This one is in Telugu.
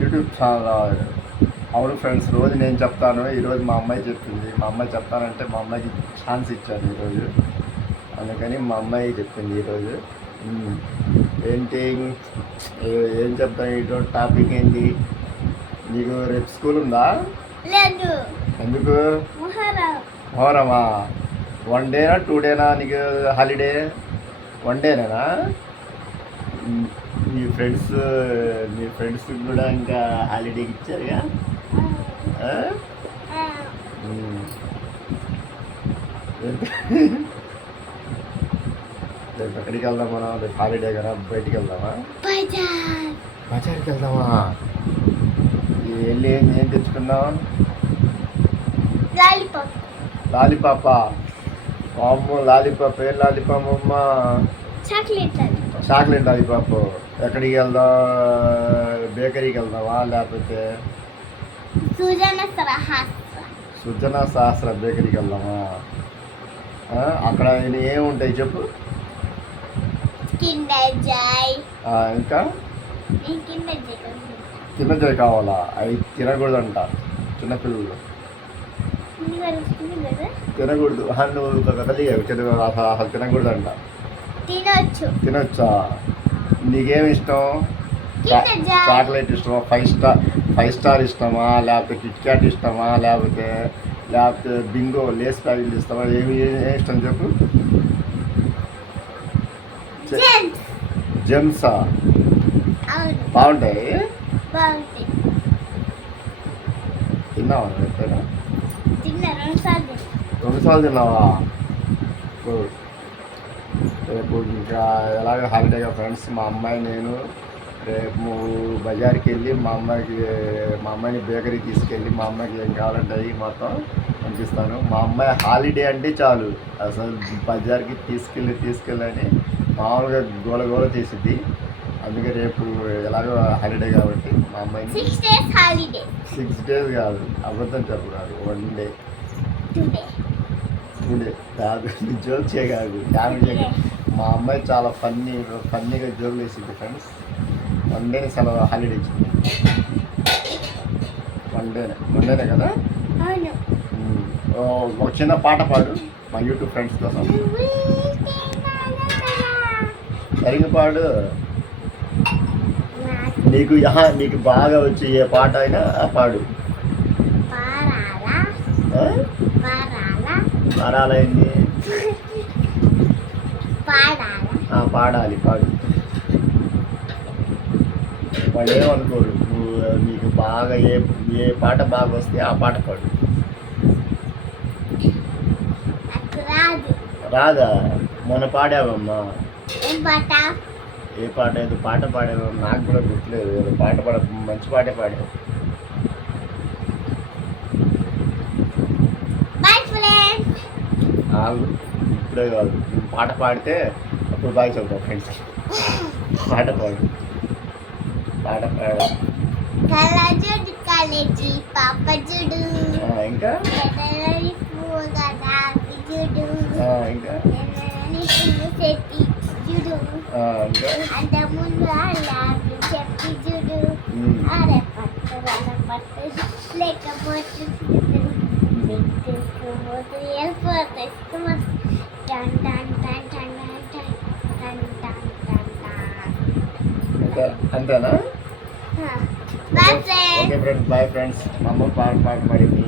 YouTube channel. అవును ఫ్రెండ్స్, రోజు నేను చెప్తాను, ఈరోజు మా అమ్మాయి చెప్పింది. మా అమ్మాయి చెప్తానంటే మా అమ్మాయికి ఛాన్స్ ఇచ్చాను ఈరోజు, అందుకని మా అమ్మాయి చెప్పింది ఈరోజు. ఏంటి ఏం చెప్తాను ఈరోజు టాపిక్ ఏంటి? నీకు రేపు స్కూల్ ఉందా? లేదు. ఎందుకు? మొహరమా? 1 డేనా 2 డేనా నీకు హాలిడే? 1 డేనేనా? మీ ఫ్రెండ్స్ కూడా ఇంకా హాలిడేకి ఇచ్చారుగా? రేపు ఎక్కడికి వెళ్దాం మనం? రేపు హాలిడే కదా, బయటికి వెళ్దామా? బజార్కి వెళ్దామా? వెళ్ళి ఏం తెచ్చుకుందాం? లాలీపాపా? అమ్మ లాలీపాప్. ఏం లాలీపాప్ అమ్మ? Chocolate lollipop. ఎక్కడికి వెళ్దాం? బేకరీకి వెళ్దామా లేకపోతే సుజనా సహస్ర బేకరీకి వెళ్దామా? అక్కడ ఏముంటాయి చెప్పు? ఇంకా కిండర్ జాయ్ కావాలా? అవి తినకూడదంట చిన్నపిల్లలు, తినకూడదు. నువ్వు కలిగావు అసలు తినకూడదంట. తినొచ్చా? నీకేమి ఇష్టం? చాక్లెట్ ఇష్టమా? 5 స్టార్ ఇష్టమా లేకపోతే కిట్ క్యాట్ ఇష్టమా లేకపోతే బింగో లేస్ ప్యాకెట్లు ఇష్టమా? ఏమి ఇష్టం చెప్పు? జెమ్సా? బాగుంటాయి. తిన్నావా? ఎప్పుడైనా 2 సార్లు తిన్నావా? రేపు ఇంకా ఎలాగ హాలిడేగా ఫ్రెండ్స్, మా అమ్మాయి నేను రేపు బజార్కి వెళ్ళి మా అమ్మాయిని బేకరీకి తీసుకెళ్ళి మా అమ్మాయికి ఏం కావాలంటే అవి మొత్తం పంపిస్తాను. మా అమ్మాయి హాలిడే అంటే చాలు అసలు బజార్కి తీసుకెళ్ళని మామూలుగా గోల చేసిద్ది. అందుకే రేపు ఎలాగో హాలిడే కాబట్టి మా అమ్మాయిని 6 డేస్ కాదు, అబద్ధం చెప్పు కాదు, 1 డే 2 డే కాదు, జోక్ చేయగాదు, ఫ్యామిలీ. మా అమ్మాయి చాలా ఫన్నీగా జోకులు వేసింది ఫ్రెండ్స్. 1 డేని సెలవు హాలిడే ఇచ్చింది. 1 డేనే కదా? ఒక చిన్న పాట పాడు మా యూట్యూబ్ ఫ్రెండ్స్ కోసం. సరిగ్గా పాడు. నీకు బాగా వచ్చి ఏ పాట అయినా పాడు. పాడాలైంది. పాడాలి, పాడు. వాళ్ళు ఏమనుకోరు. నీకు బాగా ఏ పాట బాగా వస్తే ఆ పాట పాడు. రాదా? మొన్న పాడావమ్మా. ఏ పాట? ఏదో పాట పాడావు, నాకు కూడా గుర్తులేదు. ఏదో పాట మంచి పాటే పాడావు. ఇప్పుడే కాదు, పాట పాడితే అప్పుడు బాగా చెప్తావు ఫ్రెండ్స్. పాట పాడు. ఇంకా అంతేనా? Okay friends, bye friends. మా అమ్మ పాట పాడింది.